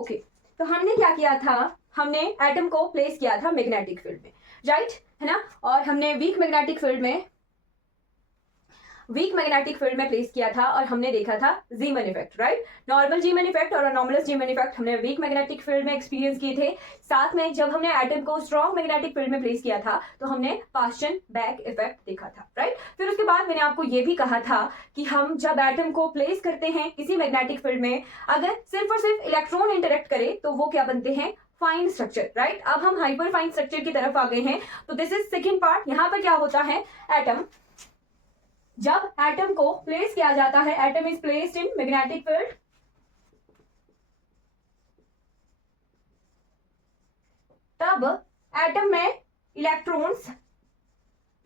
Okay, तो हमने क्या किया था, हमने एटम को प्लेस किया था मैग्नेटिक फील्ड में, राइट, है ना। और हमने वीक मैग्नेटिक फील्ड में प्लेस किया था और हमने देखा था जीमन effect, right. Normal Zeeman effect और अनोमलस जीमन इफेक्ट हमने वीक मैग्नेटिक फील्ड में एक्सपीरियंस किए थे। साथ में जब हमने एटम को स्ट्रॉन्ग मैग्नेटिक फील्ड में प्लेस किया था तो हमने पास्चन बैक इफेक्ट देखा था, राइट। फिर उसके बाद मैंने आपको ये भी कहा था कि हम जब एटम को प्लेस करते हैं किसी मैग्नेटिक फील्ड में, अगर सिर्फ और सिर्फ इलेक्ट्रॉन इंटरेक्ट करे तो वो क्या बनते हैं, फाइन स्ट्रक्चर, राइट। अब हम हाइपर फाइन स्ट्रक्चर की तरफ आ गए हैं, तो दिस इज सेकेंड पार्ट। यहां पर क्या होता है, एटम, जब एटम को प्लेस किया जाता है, atom is placed in magnetic field, तब एटम में इलेक्ट्रॉन्स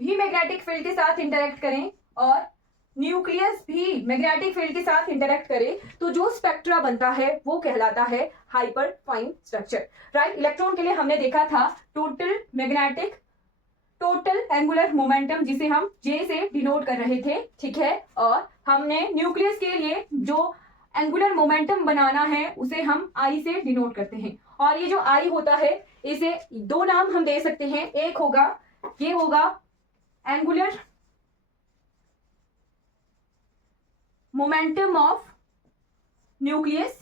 भी मैग्नेटिक फील्ड के साथ इंटरेक्ट करें और न्यूक्लियस भी मैग्नेटिक फील्ड के साथ इंटरेक्ट करे, तो जो स्पेक्ट्रा बनता है वो कहलाता है hyper fine structure, right. Electron के लिए हमने देखा था टोटल एंगुलर मोमेंटम, जिसे हम J से डिनोट कर रहे थे, ठीक है। और हमने न्यूक्लियस के लिए जो एंगुलर मोमेंटम बनाना है उसे हम I से डिनोट करते हैं। और ये जो I होता है, इसे दो नाम हम दे सकते हैं, एक होगा, ये होगा angular momentum of nucleus,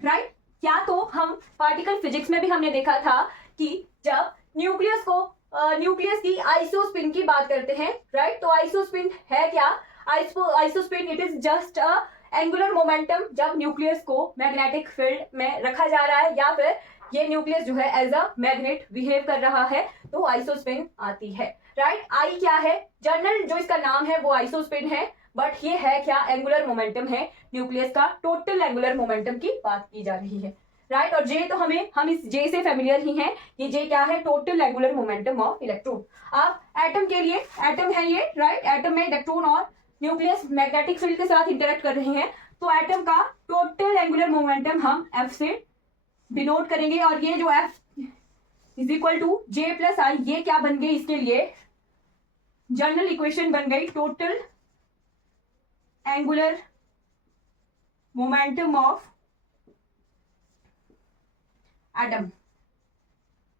right. क्या तो हम पार्टिकल फिजिक्स में भी हमने देखा था कि जब न्यूक्लियस की आइसोस्पिन की बात करते हैं, राइट, तो आइसोस्पिन है क्या, isospin it is just a angular momentum जब न्यूक्लियस को मैग्नेटिक फील्ड में रखा जा रहा है या फिर ये न्यूक्लियस जो है एज अ मैग्नेट बिहेव कर रहा है, तो आइसोस्पिन आती है, राइट। आई क्या है, जनरल जो इसका नाम है वो आइसोस्पिन है, बट ये है क्या, एंगुलर मोमेंटम है, न्यूक्लियस का टोटल एंगुलर मोमेंटम की बात की जा रही है, राइट। और जे तो हम इस जे से फेमिलियर ही हैं, ये जे क्या है, total angular momentum of electron. अब एटम के लिए, एटम है ये, राइट, एटम में इलेक्ट्रॉन और न्यूक्लियस मैग्नेटिक फील्ड के साथ इंटरेक्ट कर रहे हैं, तो एटम का टोटल एंगुलर मोमेंटम हम F से डिनोट करेंगे। और ये जो F is equal to J plus I, ये क्या बन गई, इसके लिए जनरल इक्वेशन बन गई, total angular momentum of atom,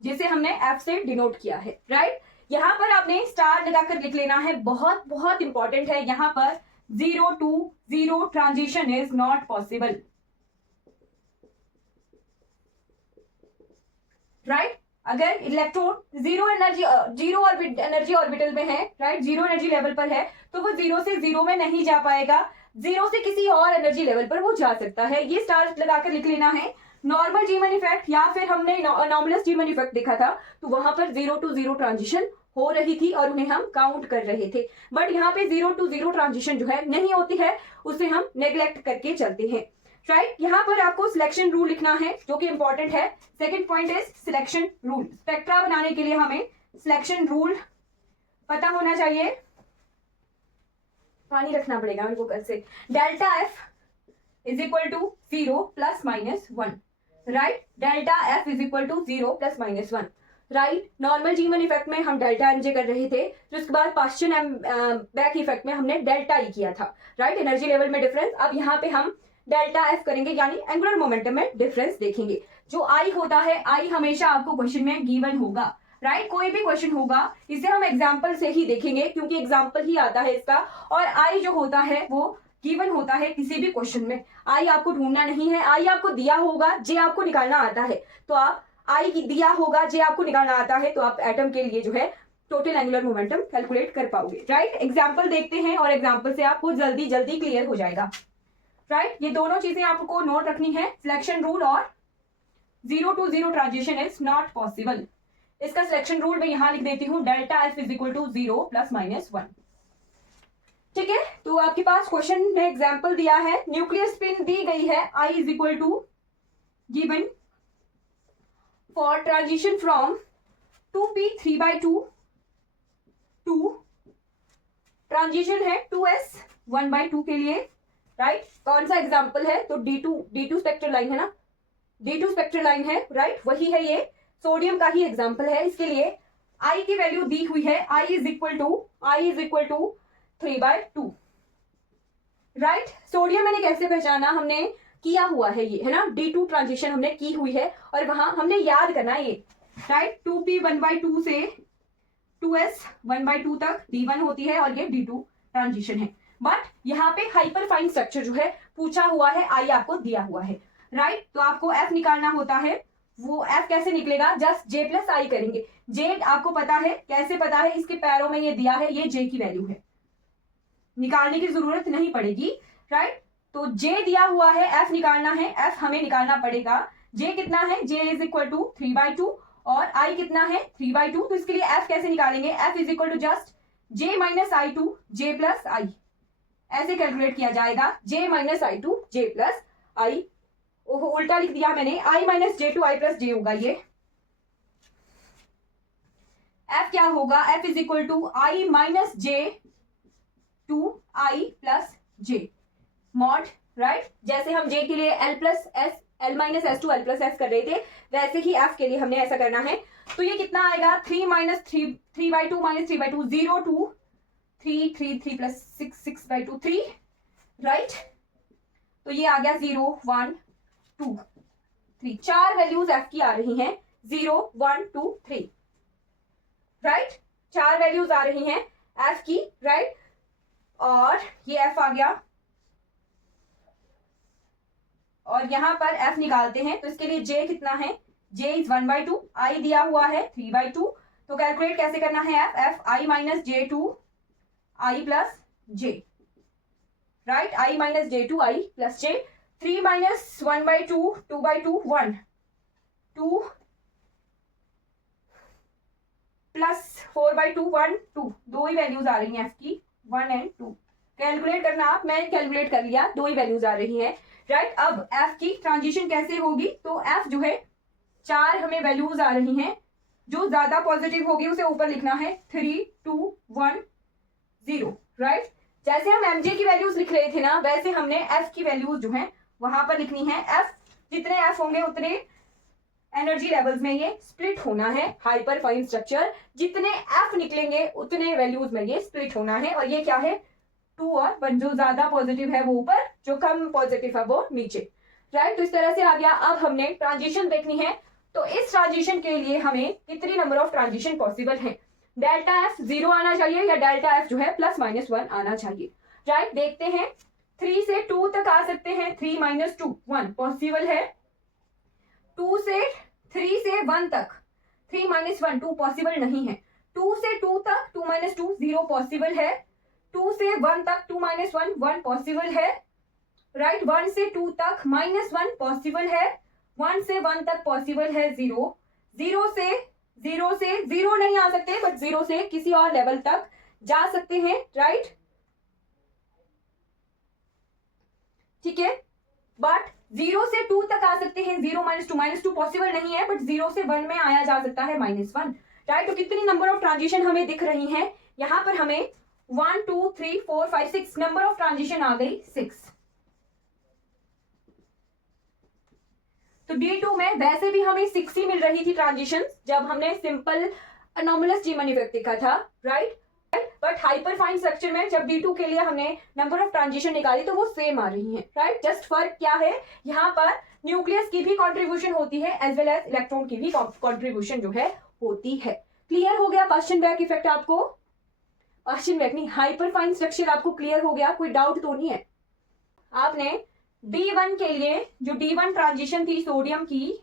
जिसे हमने F से डिनोट किया है, राइट। यहां पर आपने स्टार लगाकर लिख लेना है, बहुत बहुत इंपॉर्टेंट है। यहां पर 0 to 0 transition is not possible, right. अगर इलेक्ट्रॉन जीरो एनर्जी ऑर्बिटल में है, राइट, जीरो एनर्जी लेवल पर है, तो वो 0 से 0 में नहीं जा पाएगा, 0 से किसी और एनर्जी लेवल पर वो जा सकता है। ये स्टार लगाकर लिख लेना है। नॉर्मल जीमन इफेक्ट या फिर हमने अनोमलस जीमन इफेक्ट देखा था, तो वहां पर 0 to 0 ट्रांजिशन हो रही थी और उन्हें हम काउंट कर रहे थे, बट यहाँ पे 0 to 0 ट्रांजिशन जो है नहीं होती है, उसे हम नेग्लेक्ट करके चलते हैं, राइट। यहाँ पर आपको सिलेक्शन रूल लिखना है जो कि इंपॉर्टेंट है। Second point is selection rule. Spectra बनाने के लिए हमें सिलेक्शन रूल पता होना चाहिए। पानी रखना पड़ेगा मेरे को कल से। Delta F is equal to 0 plus minus 1, right. Delta F is equal to 0 plus minus 1, right. Normal Zeeman effect में हम डेल्टा एनजे कर रहे थे, फिर उसके बाद पास्चन बैक इफेक्ट में हमने डेल्टा ई किया था, राइट, एनर्जी लेवल में डिफरेंस। अब यहाँ पे हम डेल्टा एफ करेंगे, यानी एंगुलर मोमेंटम में डिफरेंस देखेंगे। जो आई होता है, आई हमेशा आपको क्वेश्चन में गिवन होगा, राइट। कोई भी क्वेश्चन होगा इसे हम एग्जाम्पल से ही देखेंगे, क्योंकि एग्जाम्पल ही आता है इसका। और आई जो होता है वो गिवन होता है किसी भी क्वेश्चन में। आई आपको ढूंढना नहीं है, आई आपको दिया होगा, जे आपको निकालना आता है, तो आप आई दिया होगा, जे आपको निकालना आता है, तो आप एटम के लिए जो है टोटल एंगुलर मोमेंटम कैलकुलेट कर पाओगे, राइट। एग्जाम्पल देखते हैं और एग्जाम्पल से आपको जल्दी जल्दी क्लियर हो जाएगा, राइट। ये दोनों चीजें आपको नोट रखनी है, सिलेक्शन रूल और 0 to 0 transition is not possible. इसका सिलेक्शन रूल मैं यहां लिख देती हूं, delta F is equal to 0 plus minus 1, ठीक है। तो आपके पास क्वेश्चन में एग्जाम्पल दिया है, न्यूक्लियर स्पिन दी गई है, I is equal to given for transition from 2p 3/2 to transition है 2s 1/2 के लिए, राइट। कौन सा एग्जाम्पल है, तो D2 स्पेक्ट्रल लाइन है ना, D2 स्पेक्ट्रल लाइन है, राइट, वही है, ये सोडियम का ही एग्जाम्पल है। इसके लिए I की वैल्यू दी हुई है, I is equal to 3/2, right. Sodium मैंने कैसे पहचाना, हमने किया हुआ है ये, है ना, D2 ट्रांजिशन हमने की हुई है और वहां हमने याद करना है ये, राइट। 2p 1/2 से 2s 1/2 तक D1 होती है और ये D2 ट्रांजिशन है। बट यहाँ पे हाइपर फाइन स्ट्रक्चर जो है पूछा हुआ है, आई आपको दिया हुआ है, राइट। तो आपको एफ निकालना होता है, वो एफ कैसे निकलेगा, जस्ट जे प्लस आई करेंगे। जे आपको पता है, कैसे पता है, इसके पैरों में ये दिया है, ये जे की वैल्यू है, निकालने की जरूरत नहीं पड़ेगी, राइट। तो जे दिया हुआ है, एफ निकालना है, एफ हमें निकालना पड़ेगा। जे कितना है, जे इज इक्वल टू 3/2 और आई कितना है 3/2। तो इसके लिए एफ कैसे निकालेंगे, F is equal to just J minus I to J plus I, ऐसे कैलकुलेट किया जाएगा, J minus I to J plus I. ओहो उल्टा लिख दिया मैंने, I minus J to I plus J होगा ये। एफ क्या होगा, F is equal to I minus J to I plus J mod, right. जैसे हम जे के लिए L plus S, L minus S to L plus S कर रहे थे, वैसे ही एफ के लिए हमने ऐसा करना है। तो ये कितना आएगा, 3 माइनस 3/2 माइनस 3/2 0 2 3 3 3 प्लस 6 6/2 3, राइट। तो ये आ गया 0 1 2 3, 4 वैल्यूज एफ की आ रही हैं, 0 1 2 3, राइट। 4 वैल्यूज आ रही हैं एफ की, राइट। और ये एफ आ गया और यहां पर एफ निकालते हैं। तो इसके लिए जे कितना है, जे इज 1/2, आई दिया हुआ है 3/2। तो कैलकुलेट कैसे करना है F, F I minus J to I plus J, right, I minus J to I plus J. 3 minus 1/2 2/2 1 2 plus 4/2 1 2, दो ही वैल्यूज आ रही हैं एफ की, 1 एंड 2। कैलकुलेट करना आप, मैंने कैलकुलेट कर लिया, दो ही वैल्यूज आ रही हैं, राइट। अब एफ की ट्रांजिशन कैसे होगी, तो एफ जो है 4 हमें वैल्यूज आ रही हैं, जो ज्यादा पॉजिटिव होगी उसे ऊपर लिखना है 3 2 1 0, राइट। जैसे हम एमजे की वैल्यूज लिख रहे थे ना, वैसे हमने एफ की वैल्यूज जो है वहां पर लिखनी है। एफ जितने एफ होंगे उतने एनर्जी लेवल्स में ये स्प्लिट होना है, हाइपर फाइन स्ट्रक्चर, जितने एफ निकलेंगे उतने वैल्यूज में ये स्प्लिट होना है। और ये क्या है, 2 और 1, जो ज्यादा पॉजिटिव है वो ऊपर, जो कम पॉजिटिव है वो नीचे, राइट। तो इस तरह से आ गया। अब हमने ट्रांजिशन देखनी है, तो इस ट्रांजिशन के लिए हमें कितनी नंबर ऑफ ट्रांजिशन पॉसिबल है, डेल्टा एफ 0 आना चाहिए या डेल्टा एफ जो है ±1 आना चाहिए, राइट। देखते हैं, 3 से 2 तक आ सकते हैं, 3 - 2 1 पॉसिबल है। 2 से 3 से 1 तक 3 - 1 2 पॉसिबल नहीं है। 2 से 2 तक 2 - 2 0 पॉसिबल है। 2 से 1 तक 2 - 1 1 पॉसिबल है, राइट। 1 से 2 तक -1 पॉसिबल है। 1 से 1 तक पॉसिबल है 0। 0 से 0 नहीं आ सकते, बट 0 से किसी और लेवल तक जा सकते हैं, राइट, ठीक है। बट 0 से 2 तक आ सकते हैं, 0 - 2 पॉसिबल नहीं है, बट 0 से 1 में आया जा सकता है -1, राइट। तो कितनी नंबर ऑफ ट्रांजिशन हमें दिख रही हैं, यहां पर हमें 1 2 3 4 5 6 नंबर ऑफ ट्रांजिशन आ गई 6। तो D2 में वैसे भी हमें 6 ही मिल रही थी ट्रांजिशन जब हमने सिंपल अनोमलस जीमन इफेक्ट देखा था, right. But hyper fine structure में जब D2 के लिए हमने नंबर ऑफ ट्रांजिशन निकाली तो वो सेम आ रही हैं, राइट। जस्ट फर्क क्या है, यहाँ पर न्यूक्लियस की भी कॉन्ट्रीब्यूशन होती है एज वेल एज इलेक्ट्रॉन की भी कॉन्ट्रीब्यूशन जो है होती है। क्लियर हो गया पाश्चनबैक इफेक्ट आपको, पाश्चनबैक नहीं, हाइपर फाइन स्ट्रक्चर आपको क्लियर हो गया, कोई डाउट तो नहीं है। आपने D1 के लिए जो D1 ट्रांजिशन थी सोडियम की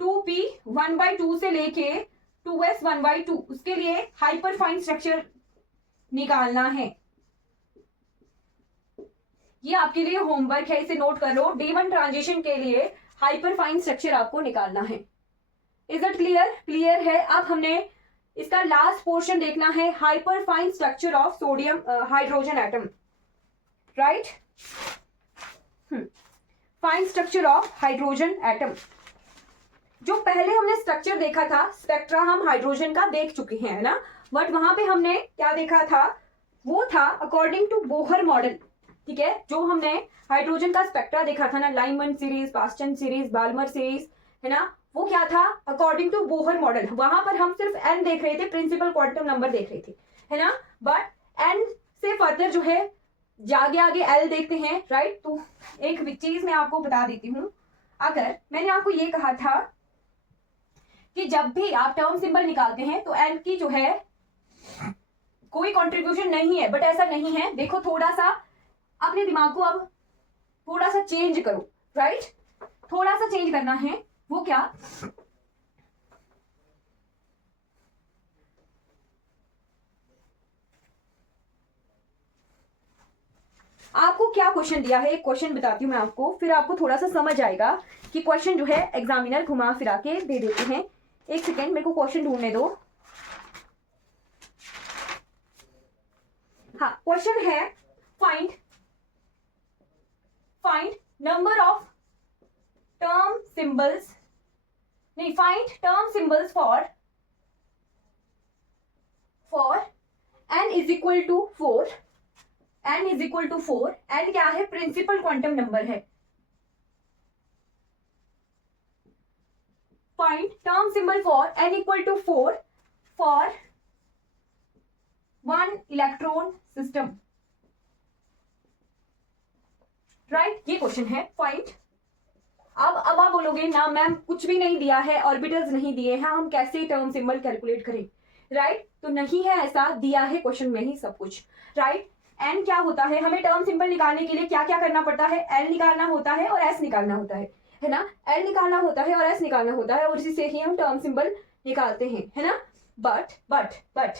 2p 1/2 से लेके 2s 1/2, उसके लिए हाइपर फाइन स्ट्रक्चर निकालना है। ये आपके लिए होमवर्क है, इसे नोट कर लो। D1 ट्रांजिशन के लिए हाइपर फाइन स्ट्रक्चर आपको निकालना है। Is it clear? क्लियर है। अब हमने इसका लास्ट पोर्शन देखना है, hyper fine structure of sodium hydrogen atom, right. Fine structure of hydrogen atom. जो पहले हमने स्ट्रक्चर देखा था, स्पेक्ट्रा हम हाइड्रोजन का देख चुके हैं, है ना। बट वहां पे हमने क्या देखा था, वो था अकॉर्डिंग टू बोहर मॉडल, ठीक है। जो हमने हाइड्रोजन का स्पेक्ट्रा देखा था ना, Lyman series, Paschen series, Balmer series, है ना, वो क्या था, अकॉर्डिंग टू बोहर मॉडल। वहां पर हम सिर्फ n देख रहे थे, प्रिंसिपल क्वांटम नंबर देख रहे थे, है ना। बट n से फर्दर जो है आगे आगे एल देखते हैं, राइट। तो एक चीज मैं आपको बता देती हूँ, अगर मैंने आपको ये कहा था कि जब भी आप टर्म सिंबल निकालते हैं तो एल की जो है कोई कंट्रीब्यूशन नहीं है, बट ऐसा नहीं है। देखो थोड़ा सा अपने दिमाग को अब थोड़ा सा चेंज करो, राइट। थोड़ा सा चेंज करना है, वो क्या, आपको क्या क्वेश्चन दिया है, एक क्वेश्चन बताती हूँ मैं आपको, फिर आपको थोड़ा सा समझ आएगा कि क्वेश्चन जो है एग्जामिनर घुमा फिरा के दे देते हैं। एक सेकेंड, मेरे को क्वेश्चन ढूंढने दो। हाँ, क्वेश्चन है find number of term symbols, नहीं, find term symbols for n is equal to 4, n is equal to 4, n क्या है, प्रिंसिपल क्वांटम नंबर है। Find term symbol for n equal to 4 for 1 electron system, right. ये question है find. अब आप बोलोगे ना मैम कुछ भी नहीं दिया है, ऑर्बिटल्स नहीं दिए हैं, हम कैसे टर्म सिंबल कैलकुलेट करें, राइट। तो नहीं है ऐसा, दिया है क्वेश्चन में ही सब कुछ, राइट। एन क्या होता है, हमें टर्म सिंबल निकालने के लिए क्या क्या करना पड़ता है, एल निकालना होता है और एस निकालना होता है ना। एल निकालना होता है और एस निकालना होता है, और इसी से ही हम टर्म सिंबल निकालते हैं, है ना। बट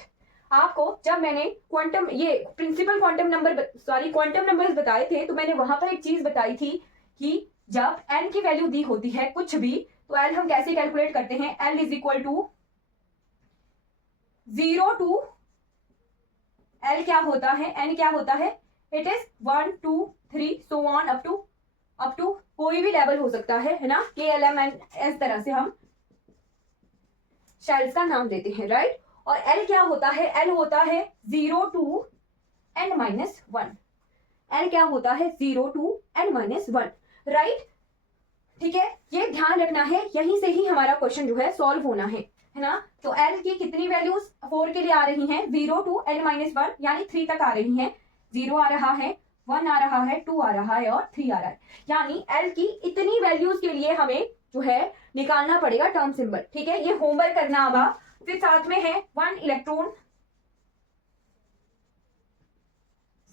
आपको जब मैंने क्वांटम, ये principal quantum number, sorry quantum numbers बताए थे, तो मैंने वहां पर एक चीज बताई थी कि जब एन की वैल्यू दी होती है कुछ भी, तो एल हम कैसे कैलकुलेट करते हैं, L is equal to 0 to L क्या होता है, एन क्या होता है, it is 1 2 3 so on up to कोई भी लेवल हो सकता है ना, के एल एम एन, इस तरह से हम शेल्स का नाम देते हैं, राइट। और एल क्या होता है, एल होता है 0 टू n माइनस 1, एल क्या होता है 0 टू n माइनस 1, राइट। ठीक है, ये ध्यान रखना है, यहीं से ही हमारा क्वेश्चन जो है सॉल्व होना है ना। तो एल की कितनी वैल्यूज 4 के लिए आ रही हैं, 0 टू n माइनस 1 यानी 3 तक आ रही हैं, 0 आ रहा है, 1 आ रहा है, 2 आ रहा है और 3 आ रहा है, यानी एल की इतनी वैल्यूज के लिए हमें जो है निकालना पड़ेगा टर्म सिंबल, ठीक है। ये होमवर्क करना अब। फिर साथ में है 1 इलेक्ट्रॉन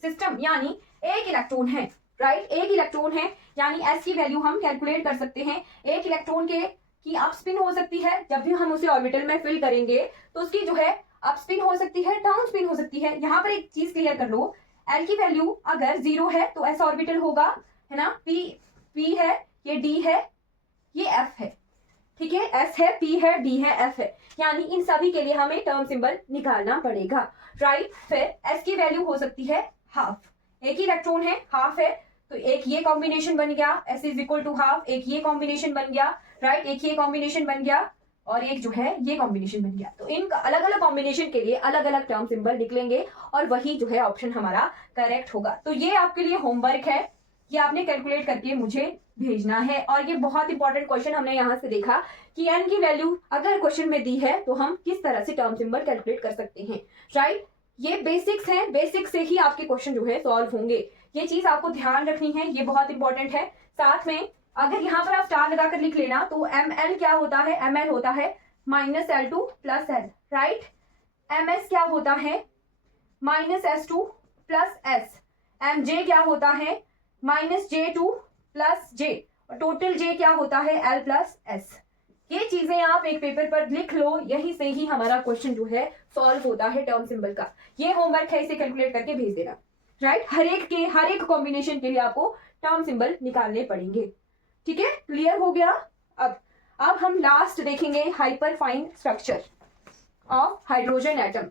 सिस्टम, यानी एक इलेक्ट्रॉन है, राइट। एक इलेक्ट्रॉन है, यानी एस की वैल्यू हम कैलकुलेट कर सकते हैं। एक इलेक्ट्रॉन की अप स्पिन हो सकती है, जब भी हम उसे ऑर्बिटल में फिल करेंगे तो उसकी जो है अप स्पिन हो सकती है, डाउन स्पिन हो सकती है। यहाँ पर एक चीज क्लियर कर लो, एल की वैल्यू अगर 0 है तो एस ऑर्बिटल होगा, है ना। पी है, ये डी है, ये एफ है, ठीक है। एस है, पी है, डी है, एफ है, यानी इन सभी के लिए हमें टर्म सिंबल निकालना पड़ेगा, राइट। फिर एस की वैल्यू हो सकती है हाफ, एक ही इलेक्ट्रॉन है, हाफ है, तो एक ये कॉम्बिनेशन बन गया, S is equal to half, एक ये कॉम्बिनेशन बन गया, राइट, एक ये कॉम्बिनेशन बन गया, और एक जो है ये कॉम्बिनेशन बन गया। तो इन अलग अलग कॉम्बिनेशन के लिए अलग अलग टर्म सिंबल निकलेंगे, और वही जो है ऑप्शन हमारा करेक्ट होगा। तो ये आपके लिए होमवर्क है, ये आपने कैलकुलेट करके मुझे भेजना है। और ये बहुत इंपॉर्टेंट क्वेश्चन हमने यहाँ से देखा कि एन की वैल्यू अगर क्वेश्चन में दी है तो हम किस तरह से टर्म सिंबल कैलकुलेट कर सकते हैं, राइट। ये बेसिक्स हैं, बेसिक्स से ही आपके क्वेश्चन जो है सॉल्व होंगे, ये चीज आपको ध्यान रखनी है, ये बहुत इंपॉर्टेंट है। साथ में अगर यहाँ पर आप स्टार लगाकर लिख लेना, तो एम एल क्या होता है, एम एल होता है minus L to plus L, right. M S क्या होता है minus S to plus S, M J क्या होता है minus J to plus J, और टोटल जे क्या होता है एल प्लस एस। ये चीजें आप एक पेपर पर लिख लो, यहीं से ही हमारा क्वेश्चन जो है सॉल्व होता है टर्म सिंबल का। ये होमवर्क है, इसे कैलकुलेट करके भेज देना, राइट। हर एक कॉम्बिनेशन के लिए आपको टर्म सिंबल निकालने पड़ेंगे, ठीक है। क्लियर हो गया। अब हम लास्ट देखेंगे hyper fine structure of hydrogen atom.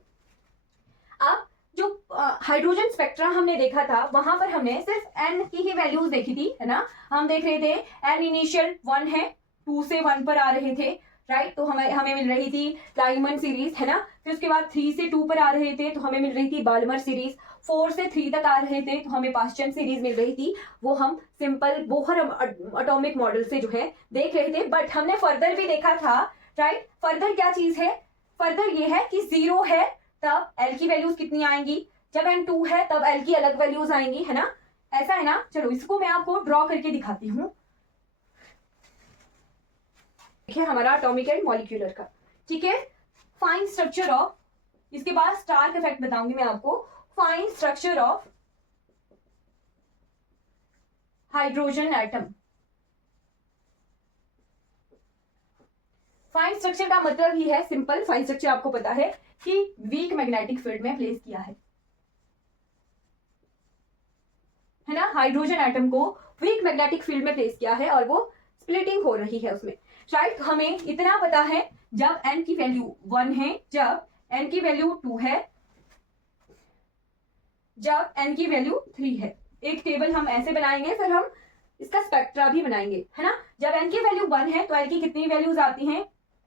अब जो हाइड्रोजन स्पेक्ट्रा हमने देखा था, वहां पर हमने सिर्फ एन की ही वैल्यूज देखी थी, है ना। हम देख रहे थे एन इनिशियल 1 है, 2 से 1 पर आ रहे थे, राइट। तो हमें मिल रही थी लाइमन सीरीज, है ना। फिर उसके बाद 3 से 2 पर आ रहे थे तो हमें मिल रही थी बाल्मर सीरीज, 4 से 3 तक आ रहे थे तो हमें पास्चन सीरीज मिल रही थी, वो हम सिंपल बोहर एटॉमिक मॉडल से जो है देख रहे थे। बट हमने फर्दर भी देखा था, राइट। फर्दर क्या चीज है, फर्दर ये है कि 0 है तब एल की वैल्यूज कितनी आएंगी, जब n 2 है तब L की अलग वैल्यूज आएंगी, है ना, ऐसा है ना। चलो इसको मैं आपको ड्रॉ करके दिखाती हूँ। देखिए हमारा एटॉमिक एंड मॉलिक्यूलर का, ठीक है। फाइन स्ट्रक्चर ऑफ, इसके बाद स्टार्क इफेक्ट बताऊंगी मैं आपको। Fine structure of hydrogen atom. Fine structure का मतलब ही है सिंपल, फाइन स्ट्रक्चर आपको पता है कि वीक मैग्नेटिक फील्ड में प्लेस किया है ना, हाइड्रोजन एटम को वीक मैग्नेटिक फील्ड में प्लेस किया है और वो स्प्लिटिंग हो रही है उसमें, राइट। हमें इतना पता है जब n की वैल्यू 1 है, जब n की वैल्यू 2 है, जब n की वैल्यू 3 है। एक टेबल हम ऐसे बनाएंगे, फिर हम इसका स्पेक्ट्रा भी बनाएंगे, है ना। जब n की वैल्यू 1 है तो l की कितनी वैल्यूज आती हैं,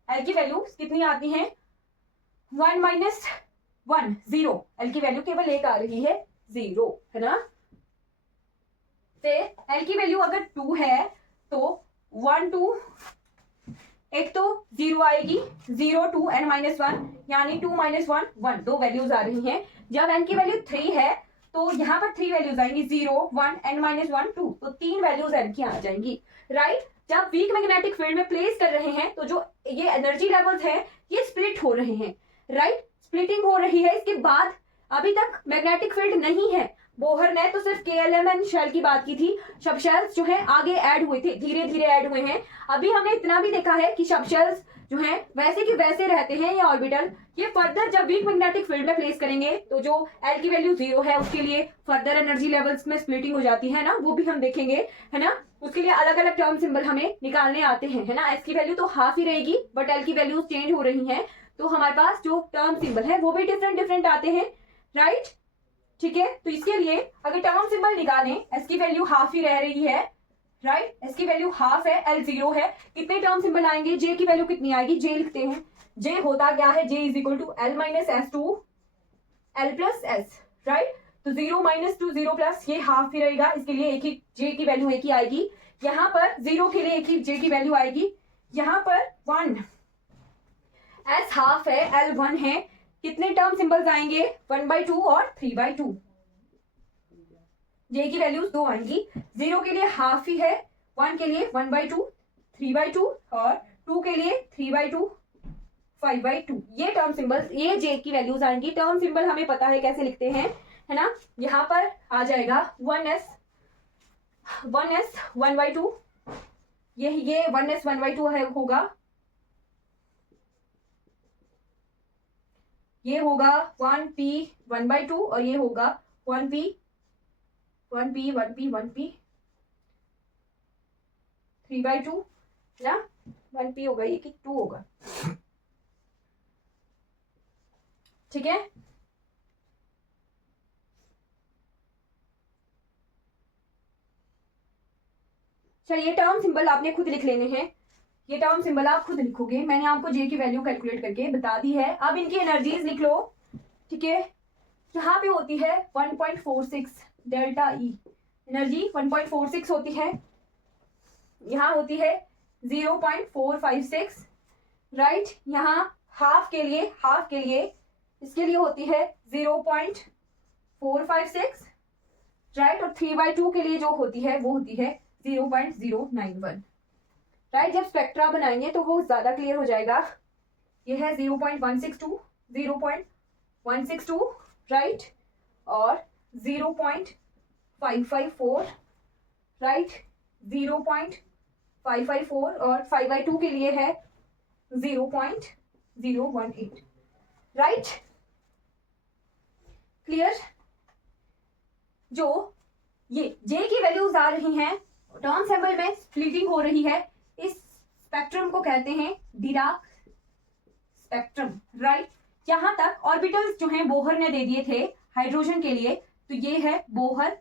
l की वैल्यूज कितनी आती हैं, 1 माइनस 1 0। l की वैल्यू केवल एक आ रही है 0, है ना। फिर l की वैल्यू अगर 2 है तो 1 2, एक तो 0 आएगी, 0 2 n माइनस 1, यानी 2 माइनस 1 1, दो वैल्यूज आ रही हैं। जब n की वैल्यू 3 है तो यहाँ पर 3 वैल्यूज आएंगी, 0 1 n माइनस 1 2, तो 3 वैल्यूज n की आ जाएंगी, राइट। जब वीक मैग्नेटिक फील्ड में प्लेस कर रहे हैं तो जो ये एनर्जी लेवल्स है ये स्प्लिट हो रहे हैं, राइट, स्प्लिटिंग हो रही है। इसके बाद अभी तक मैग्नेटिक फील्ड नहीं है। बोहर ने तो सिर्फ KLM एंड शेल की बात की थी, सब शेल्स जो है आगे ऐड हुए थे, धीरे धीरे ऐड हुए हैं। अभी हमने इतना भी देखा है कि सब शेल्स जो है वैसे के वैसे रहते हैं, ये ऑर्बिटल, ये फर्दर जब वीक मैग्नेटिक फील्ड में प्लेस करेंगे तो जो L की वैल्यू 0 है उसके लिए फर्दर एनर्जी लेवल्स में स्प्लिटिंग हो जाती है ना, वो भी हम देखेंगे, है ना। उसके लिए अलग अलग टर्म सिंबल हमें निकालने आते हैं, है ना। S की वैल्यू तो हाफ ही रहेगी बट L की वैल्यू चेंज हो रही है, तो हमारे पास जो टर्म सिंबल है वो भी डिफरेंट डिफरेंट आते हैं, राइट, ठीक है। तो इसके लिए अगर टर्म सिंबल निकालें, S की वैल्यू हाफ ही रह रही है, राइट, S की वैल्यू हाफ है, L 0 है, कितने टर्म सिंबल आएंगे, J की वैल्यू कितनी आएगी, J लिखते हैं। J होता क्या है, J is equal to L minus S to L plus S, right. तो 0 माइनस टू 0 प्लस, ये हाफ ही रहेगा, इसके लिए एक ही J की वैल्यू एक ही आएगी। यहाँ पर 0 के लिए एक ही J की वैल्यू आएगी, यहाँ पर 1, S हाफ है, L 1 है, कितने टर्म सिंबल्स आएंगे, 1/2 और 3/2। J की वैल्यूज 2 आएंगी, 0 के लिए हाफ ही है, 1 के लिए 1/2, 3/2 और 2 के लिए 3/2, 5/2। ये टर्म सिंबल्स, ये J की वैल्यूज आएंगी। टर्म सिंबल हमें पता है कैसे लिखते हैं, है ना। यहाँ पर आ जाएगा 1s 1/2, ये 1s 1/2 है, होगा, ये होगा 1p 1/2 और ये होगा 1p 3/2 ना, 1p होगा ये कि 2 होगा, ठीक है। चलिए टर्म सिंबल आपने खुद लिख लेने हैं, ये टर्म सिंबल आप खुद लिखोगे, मैंने आपको J की वैल्यू कैलकुलेट करके बता दी है। अब इनकी एनर्जीज लिख लो, ठीक है। यहाँ पे होती है 1.46 डेल्टा E, एनर्जी 1.46 होती है, यहाँ होती है 0.456, राइट। यहाँ हाफ के लिए इसके लिए होती है 0.456, राइट, और 3/2 के लिए जो होती है वो होती है 0.091, राइट। जब स्पेक्ट्रा बनाएंगे तो वो ज्यादा क्लियर हो जाएगा। ये है 0.162, राइट, और 0.554, राइट, 0.554 और 5/2 के लिए है 0.018, राइट, क्लियर। जो ये J की वैल्यूज आ रही हैं, टर्म सिंबल में स्प्लिटिंग हो रही है, इस स्पेक्ट्रम को कहते हैं डिराक स्पेक्ट्रम, राइट। यहां तक ऑर्बिटल्स जो हैं बोहर ने दे दिए थे हाइड्रोजन के लिए, तो ये है बोहर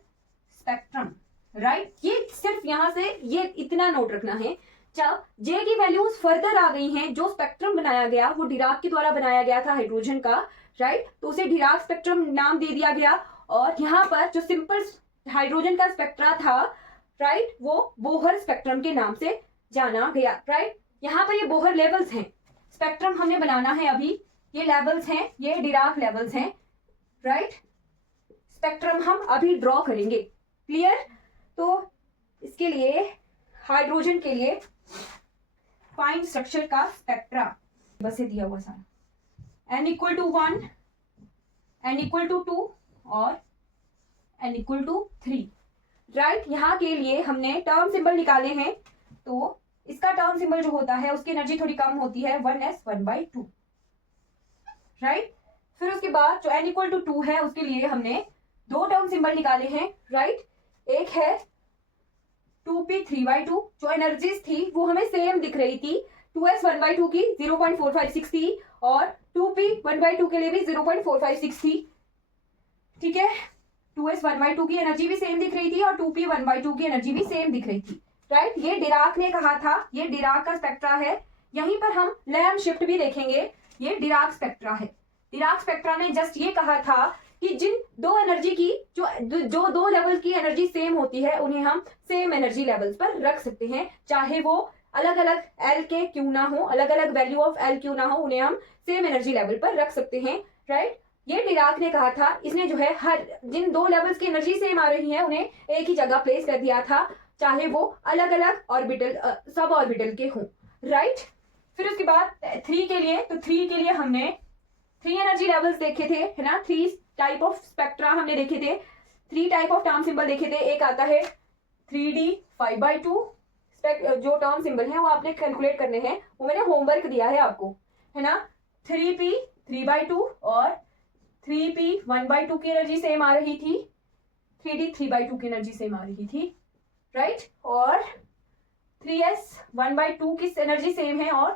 स्पेक्ट्रम, राइट। ये सिर्फ यहां से ये इतना नोट रखना है, जब J की वैल्यूज फर्दर आ गई हैं, जो स्पेक्ट्रम बनाया गया वो डिराक के द्वारा बनाया गया था हाइड्रोजन का, राइट, तो उसे डिराक स्पेक्ट्रम नाम दे दिया गया। और यहाँ पर जो सिंपल हाइड्रोजन का स्पेक्ट्रा था, राइट, वो बोहर स्पेक्ट्रम के नाम से जाना गया, राइट। यहाँ पर ये बोहर लेवल्स हैं, स्पेक्ट्रम हमने बनाना है अभी, ये लेवल्स हैं, ये डिराक लेवल्स हैं, राइट। स्पेक्ट्रम हम अभी ड्रॉ करेंगे। क्लियर? तो इसके लिए हाइड्रोजन के लिए फाइन स्ट्रक्चर का स्पेक्ट्रा बस दिया हुआ सारा, n equal to 1, n equal to 2 और n इक्वल टू 3। राइट, यहाँ के लिए हमने टर्म सिंबल निकाले हैं, तो इसका टर्म सिंबल जो होता है उसकी एनर्जी थोड़ी कम होती है, 1s1/2। राइट, फिर उसके बाद जो n इक्वल टू 2 है उसके लिए हमने दो टर्म सिंबल निकाले हैं। राइट, एक है 2p3/2, जो एनर्जीज थी वो हमें सेम दिख रही थी, 2s1/2 की 0.456 थी और 2p1/2 के लिए भी 0.456 थी। ठीक है, 2s1/2 की एनर्जी भी सेम दिख रही थी और 2p1/2 की एनर्जी भी सेम दिख रही थी। राइट, ये डिराक ने कहा था, ये डिराक का स्पेक्ट्रा है। यहीं पर हम लैम्ब शिफ्ट भी देखेंगे, ये डिराक स्पेक्ट्रा है। डिराक स्पेक्ट्रा ने जस्ट ये कहा था कि जिन दो एनर्जी की जो दो लेवल की एनर्जी सेम होती है उन्हें हम सेम एनर्जी लेवल्स पर रख सकते हैं, चाहे वो अलग अलग एल के क्यों ना हो, अलग अलग वैल्यू ऑफ एल क्यों ना हो, उन्हें हम सेम एनर्जी लेवल पर रख सकते हैं। राइट, ये डिराक ने कहा था, इसने जो है हर जिन दो लेवल्स की एनर्जी सेम आ रही है उन्हें एक ही जगह प्लेस कर दिया था, चाहे वो अलग अलग ऑर्बिटल सब ऑर्बिटल के हों। राइट, फिर उसके बाद 3 के लिए, तो 3 के लिए हमने 3 एनर्जी लेवल्स देखे थे, है ना, 3 टाइप ऑफ स्पेक्ट्रा हमने देखे थे, 3 टाइप ऑफ टर्म सिंबल देखे थे। एक आता है 3d 5/2, जो टर्म सिंबल है वो आपने कैलकुलेट करने हैं, वो मैंने होमवर्क दिया है आपको, है ना। 3p 3/2 और 3p 1/2 की एनर्जी सेम आ रही थी, 3d 3/2 की एनर्जी सेम आ रही थी। राइट, और 3s 1/2 की एनर्जी सेम है और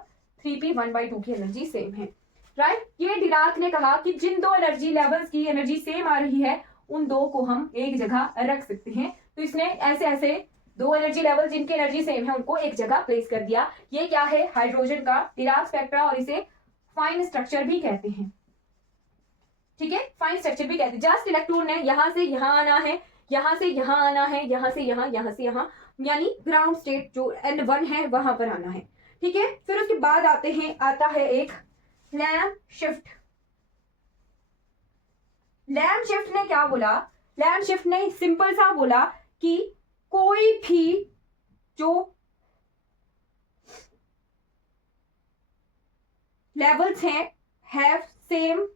3p 1/2 की एनर्जी सेम है। राइट, ये डिराक ने कहा कि जिन दो एनर्जी लेवल्स की एनर्जी सेम आ रही है उन दो को हम एक जगह रख सकते हैं। तो इसने ऐसे ऐसे दो एनर्जी लेवल जिनकी एनर्जी सेम है उनको एक जगह प्लेस कर दिया। ये क्या है? हाइड्रोजन का डिराक स्पेक्ट्रा, और इसे फाइन स्ट्रक्चर भी कहते हैं। ठीक है, फाइन स्ट्रक्चर भी कहते हैं। जस्ट इलेक्ट्रॉन ने यहां से यहां आना है, यहां से यहां आना है, यहां से यहां, यहां से यहां, यानी ग्राउंड स्टेट जो N1 है वहां पर आना है। ठीक है, फिर उसके बाद आता है एक लैम्ब शिफ्ट। लैम्ब शिफ्ट ने क्या बोला? लैम्ब शिफ्ट ने सिंपल सा बोला कि कोई भी जो लेवल्स हैं have same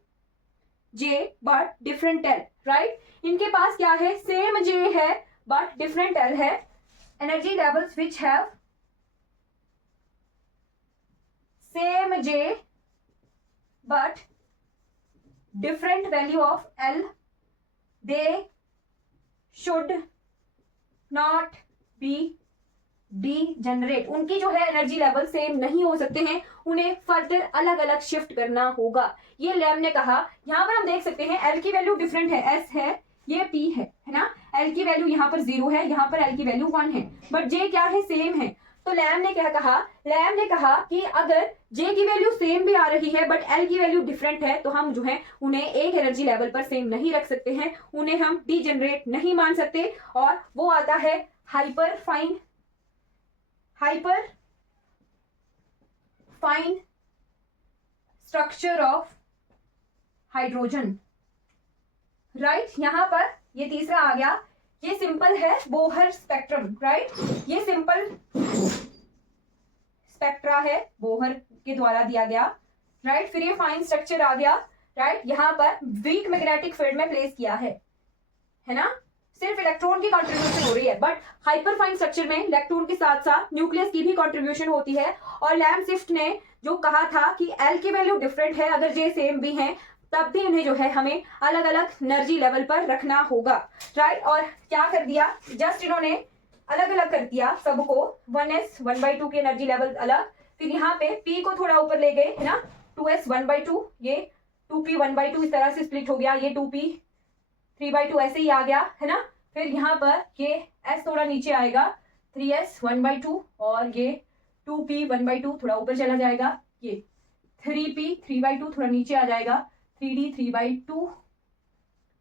J but different L. Right, इनके पास क्या है? सेम जे है बट डिफरेंट एल है। Energy levels which have same J but different value of L, they should not be degenerate। उनकी जो है एनर्जी लेवल सेम नहीं हो सकते हैं, उन्हें फर्दर अलग अलग शिफ्ट करना होगा। ये लैम्ब ने कहा। यहाँ पर हम देख सकते हैं L की वैल्यू डिफरेंट है, S है, ये P है ना। L की वैल्यू यहाँ पर 0 है, यहाँ पर L की वैल्यू 1 है, बट J क्या है? सेम है। तो लैम्ब ने क्या कहा? लैम्ब ने कहा कि अगर J की वैल्यू सेम भी आ रही है बट L की वैल्यू डिफरेंट है तो हम जो है उन्हें एक एनर्जी लेवल पर सेम नहीं रख सकते हैं, उन्हें हम डीजेनरेट नहीं मान सकते। और वो आता है hyper fine structure of hydrogen. Right, यहां पर ये तीसरा आ गया। ये सिंपल है बोहर स्पेक्ट्रम। राइट, ये सिंपल स्पेक्ट्रा है, बोहर के द्वारा दिया गया। राइट, फिर ये फाइन स्ट्रक्चर आ गया। राइट, यहाँ पर वीक मैग्नेटिक फील्ड में प्लेस किया है ना। सिर्फ इलेक्ट्रॉन की कंट्रीब्यूशन हो रही है, बट हाइपर फाइन स्ट्रक्चर में इलेक्ट्रॉन के साथ साथ न्यूक्लियस की भी कंट्रीब्यूशन होती है। और लैम्ब शिफ्ट ने जो कहा था कि एल की वैल्यू डिफरेंट है, अगर जे सेम भी है तब भी उन्हें जो है हमें अलग अलग एनर्जी लेवल पर रखना होगा। राइट, और क्या कर दिया? जस्ट इन्होंने अलग अलग कर दिया सबको, 1s 1/2 की एनर्जी लेवल अलग, फिर यहाँ पे p को थोड़ा ऊपर ले गए, है ना, 2s 1/2, ये 2p 1/2 इस तरह से स्प्लिट हो गया, ये 2p 3/2 ऐसे ही आ गया, है ना। फिर यहाँ पर ये s थोड़ा नीचे आएगा, 3s 1/2, और ये 2p 1/2 थोड़ा ऊपर चला जाएगा, ये 3p 3/2 थोड़ा नीचे आ जाएगा, 3d 3/2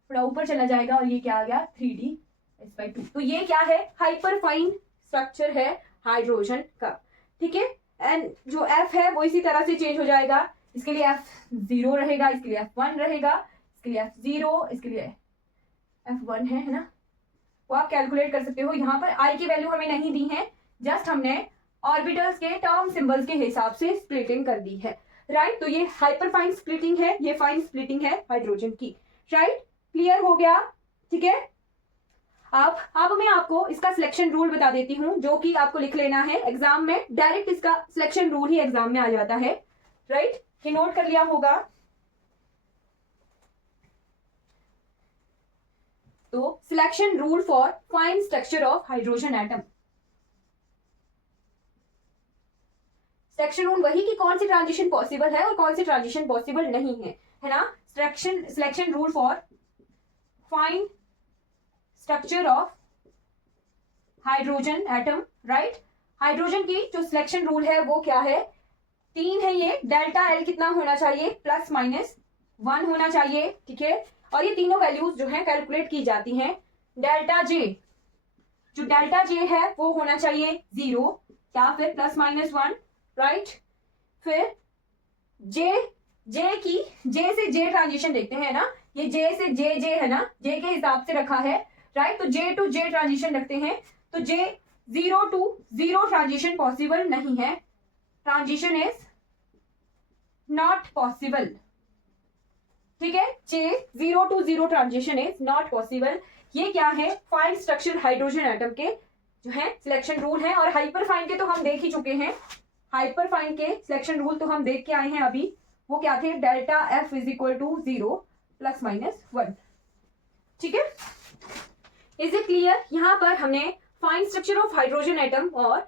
थोड़ा ऊपर चला जाएगा, और ये क्या आ गया? 3d s/2। तो ये क्या है? हाइपर फाइन स्ट्रक्चर है हाइड्रोजन का। ठीक है, एंड जो F है वो इसी तरह से चेंज हो जाएगा। इसके लिए F 0 रहेगा, इसके लिए F 1 रहेगा, इसके लिए F 0, इसके लिए F1 है ना, वो आप कैलकुलेट कर सकते हो। यहाँ पर I की वैल्यू हमें नहीं दी है, जस्ट हमने ऑर्बिटल्स के टर्म सिंबल्स के हिसाब से स्प्लिटिंग कर दी है, राइट। तो ये हाइपर फाइन स्प्लिटिंग है, ये फाइन स्प्लिटिंग है हाइड्रोजन की, राइट। क्लियर हो गया, ठीक है। अब मैं आपको इसका सिलेक्शन रूल बता देती हूँ, जो कि आपको लिख लेना है एग्जाम में, डायरेक्ट इसका सिलेक्शन रूल ही एग्जाम में आ जाता है, राइट। ये नोट कर लिया होगा। तो selection rule for fine structure of hydrogen atom. Selection rule वही कि कौन सी ट्रांजिशन पॉसिबल है और कौन सी ट्रांजिशन पॉसिबल नहीं है ना। Selection rule for fine structure of hydrogen atom, right. Hydrogen की जो सिलेक्शन रूल है वो क्या है, 3 है ये। डेल्टा एल कितना होना चाहिए, +-1 होना चाहिए, ठीक है। और ये तीनों वैल्यूज जो है कैलकुलेट की जाती हैं। डेल्टा जे, जो डेल्टा जे है वो होना चाहिए 0 या फिर +-1, राइट। फिर जे से जे ट्रांजिशन देखते हैं ना, ये जे से जे है ना, जे के हिसाब से रखा है, राइट। तो जे टू जे ट्रांजिशन रखते हैं, तो जे 0 to 0 ट्रांजिशन पॉसिबल नहीं है, ट्रांजिशन इज नॉट पॉसिबल, ठीक है। जे 0 to 0 transition is not possible. ये क्या है, फाइन स्ट्रक्चर हाइड्रोजन एटम के जो है सिलेक्शन रूल है। और हाइपर फाइन के तो हम देख ही चुके हैं, हाइपर फाइन के सिलेक्शन रूल तो हम देख के आए हैं अभी। वो क्या थे, delta F is equal to 0 +-1, ठीक है। Is it clear. यहाँ पर हमने fine structure of hydrogen atom और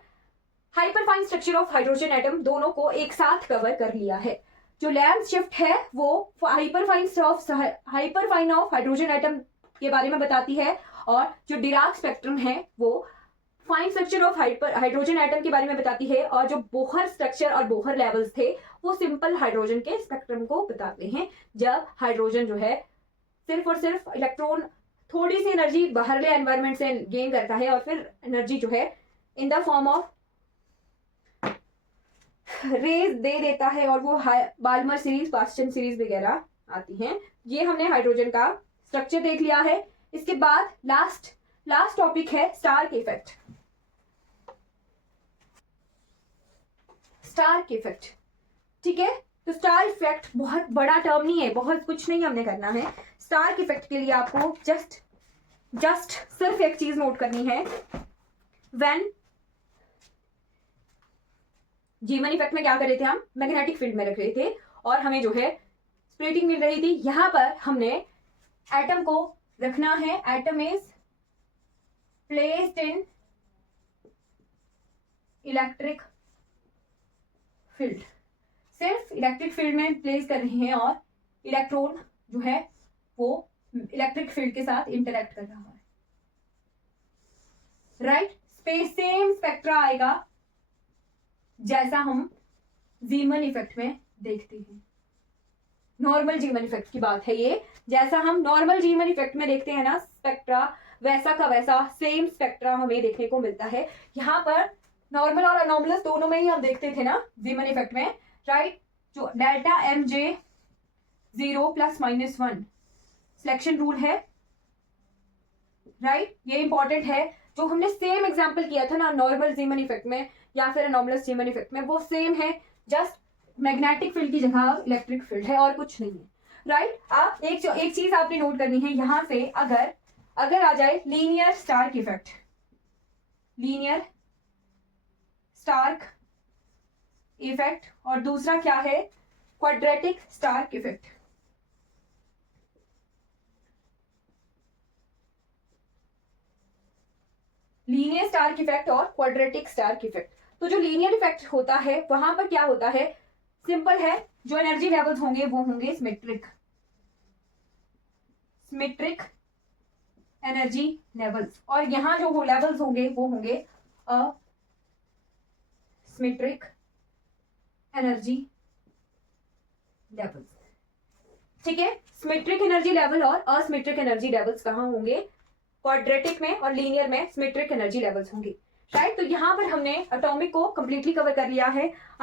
hyperfine structure of hydrogen atom दोनों को एक साथ कवर कर लिया है। जो लैम्स शिफ्ट है वो hyper fine of hydrogen atom के बारे में बताती है, और जो डिराक स्पेक्ट्रम है वो fine structure of hydrogen atom के बारे में बताती है, और जो बोहर स्ट्रक्चर और बोहर लेवल्स थे वो सिंपल हाइड्रोजन के स्पेक्ट्रम को बताते हैं। जब हाइड्रोजन जो है सिर्फ और सिर्फ इलेक्ट्रॉन थोड़ी सी एनर्जी बाहरले एनवायरनमेंट से गेन करता है, और फिर एनर्जी जो है in the form of rays दे देता है, और वो बाल्मर सीरीज, पास्टन सीरीज वगैरह आती हैं। ये हमने हाइड्रोजन का स्ट्रक्चर देख लिया है। इसके बाद लास्ट टॉपिक है स्टार्क इफेक्ट। स्टार्क इफेक्ट, ठीक है। तो स्टार इफेक्ट बहुत बड़ा टर्म नहीं है, बहुत कुछ नहीं हमने करना है। स्टार्क इफेक्ट के लिए आपको जस्ट सिर्फ एक चीज नोट करनी है, व्हेन जीमन इफेक्ट में क्या कर रहे थे हम, मैग्नेटिक फील्ड में रख रहे थे और हमें जो है स्प्लिटिंग मिल रही थी। यहां पर हमने एटम को रखना है, atom is placed in electric field, सिर्फ इलेक्ट्रिक फील्ड में प्लेस कर रहे हैं, और इलेक्ट्रॉन जो है वो इलेक्ट्रिक फील्ड के साथ इंटरेक्ट कर रहा है, राइट। स्पेस सेम स्पेक्ट्रा आएगा जैसा हम जीमन इफेक्ट में देखते हैं। नॉर्मल जीमन इफेक्ट की बात है ये, जैसा हम नॉर्मल जीमन इफेक्ट में देखते हैं ना स्पेक्ट्रा, वैसा का वैसा सेम स्पेक्ट्रा हमें देखने को मिलता है। यहाँ पर नॉर्मल और अनोमलस दोनों में ही हम देखते थे ना जीमन इफेक्ट में, राइट। जो delta M J 0 +-1 selection rule है, राइट। ये इंपॉर्टेंट है। जो हमने सेम एग्जांपल किया था ना नॉर्मल जीमन इफेक्ट में या फिर अनोमलस जीमन इफेक्ट में, वो सेम है, जस्ट मैग्नेटिक फील्ड की जगह इलेक्ट्रिक फील्ड है और कुछ नहीं है, राइट। आप एक चीज आपने नोट करनी है यहां से, अगर आ जाए linear Stark effect, linear Stark effect, और दूसरा क्या है, quadratic Stark effect. Linear Stark effect और क्वाड्रेटिक स्टार्क इफेक्ट। तो जो लीनियर इफेक्ट होता है वहां पर क्या होता है, सिंपल है, जो एनर्जी लेवल्स होंगे वो होंगे सिमेट्रिक एनर्जी लेवल्स, और यहां जो लेवल्स होंगे वो होंगे असिमेट्रिक एनर्जी लेवल्स, ठीक है। सिमेट्रिक एनर्जी लेवल और असिमेट्रिक एनर्जी लेवल्स कहां होंगे, क्वाड्रेटिक में और लीनियर में सिमेट्रिक एनर्जी लेवल्स होंगे, राइट। तो यहां पर हमने एटॉमिक को कंप्लीटली कवर कर लिया है।